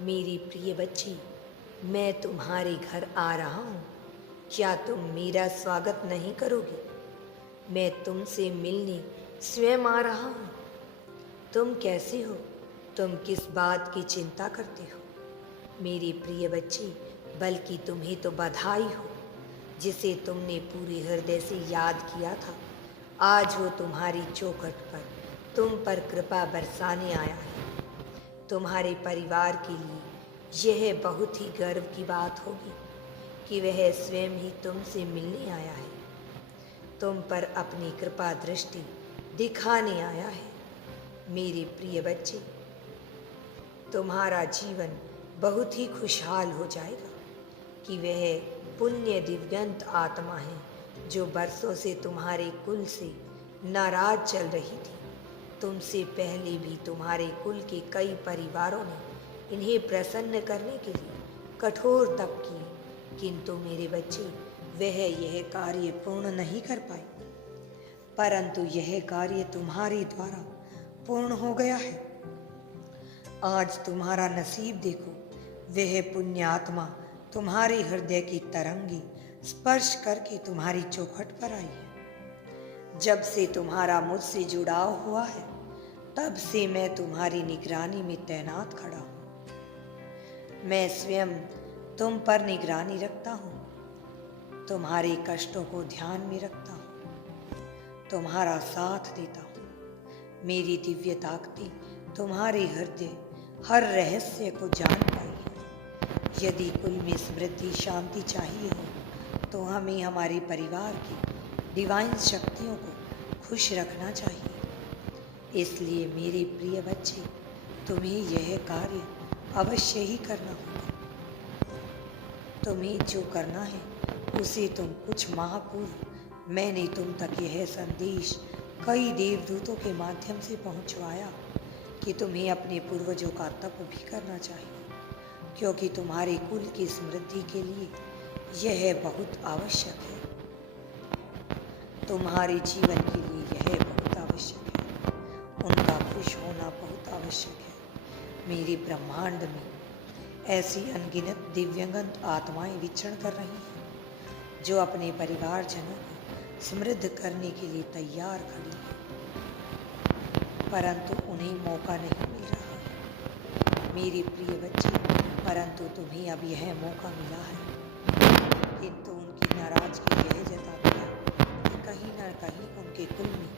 मेरी प्रिय बच्ची, मैं तुम्हारे घर आ रहा हूँ। क्या तुम मेरा स्वागत नहीं करोगी? मैं तुमसे मिलने स्वयं आ रहा हूँ। तुम कैसी हो? तुम किस बात की चिंता करते हो? मेरी प्रिय बच्ची, बल्कि तुम्हें तो बधाई हो, जिसे तुमने पूरे हृदय से याद किया था। आज वो तुम्हारी चौखट पर तुम पर कृपा बरसाने आया है। तुम्हारे परिवार के लिए यह बहुत ही गर्व की बात होगी कि वह स्वयं ही तुमसे मिलने आया है, तुम पर अपनी कृपा दृष्टि दिखाने आया है। मेरी प्रिय बच्चे, तुम्हारा जीवन बहुत ही खुशहाल हो जाएगा कि वह पुण्य दिव्यंत आत्मा है जो बरसों से तुम्हारे कुल से नाराज चल रही थी। तुमसे पहले भी तुम्हारे कुल के कई परिवारों ने इन्हें प्रसन्न करने के लिए कठोर तप किए, किंतु मेरे बच्चे, वह यह कार्य पूर्ण नहीं कर पाए। परंतु यह कार्य तुम्हारे द्वारा पूर्ण हो गया है। आज तुम्हारा नसीब देखो, वह पुण्य आत्मा तुम्हारे हृदय की तरंगी स्पर्श करके तुम्हारी चौखट पर आई है। जब से तुम्हारा मुझसे जुड़ाव हुआ है, तब से मैं तुम्हारी निगरानी में तैनात खड़ा हूँ। मैं स्वयं तुम पर निगरानी रखता हूँ, तुम्हारे कष्टों को ध्यान में रखता हूँ, तुम्हारा साथ देता हूँ। मेरी दिव्य ताकतें तुम्हारे हृदय हर रहस्य को जान पाई है। यदि कुल में समृद्धि शांति चाहिए हो, तो हमें हमारे परिवार की डिवाइन शक्तियों को खुश रखना चाहिए। इसलिए मेरे प्रिय बच्चे, तुम्हें यह कार्य अवश्य ही करना होगा। तुम्हें जो करना है उसे तुम कुछ माह पूर्व मैंने तुम तक यह संदेश कई देवदूतों के माध्यम से पहुंचवाया कि तुम्हें अपने पूर्वजों का तप भी करना चाहिए, क्योंकि तुम्हारे कुल की समृद्धि के लिए यह बहुत आवश्यक है। तुम्हारे जीवन के लिए यह बहुत आवश्यक है। उनका खुश होना बहुत आवश्यक है। मेरे ब्रह्मांड में ऐसी अनगिनत दिव्यंगत आत्माएं विचरण कर रही हैं, जो अपने परिवारजनों को समृद्ध करने के लिए तैयार खड़ी हैं, परंतु उन्हें मौका नहीं मिल रहा है। मेरे प्रिय बच्चे, परंतु तुम्हें अब यह मौका मिला है, किंतु उनकी नाराजगी यह जताती है कि कहीं न कहीं उनके कुल में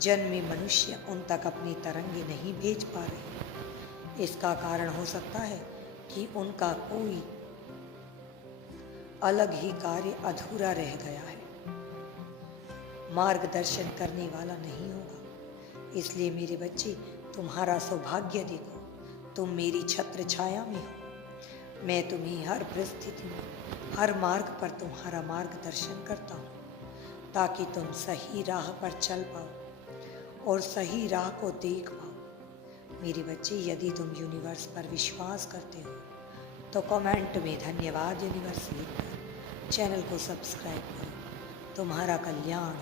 जन्मे मनुष्य उन तक अपनी तरंगे नहीं भेज पा रहे। इसका कारण हो सकता है कि उनका कोई अलग ही कार्य अधूरा रह गया है, मार्गदर्शन करने वाला नहीं होगा। इसलिए मेरे बच्चे, तुम्हारा सौभाग्य देखो, तुम मेरी छत्र छाया में हो। मैं तुम्हें हर परिस्थिति में, हर मार्ग पर तुम्हारा मार्गदर्शन करता हूँ, ताकि तुम सही राह पर चल पाओ और सही राह को देख पाओ। मेरे बच्चे, यदि तुम यूनिवर्स पर विश्वास करते हो तो कमेंट में धन्यवाद यूनिवर्स लिखकर चैनल को सब्सक्राइब करो। तुम्हारा कल्याण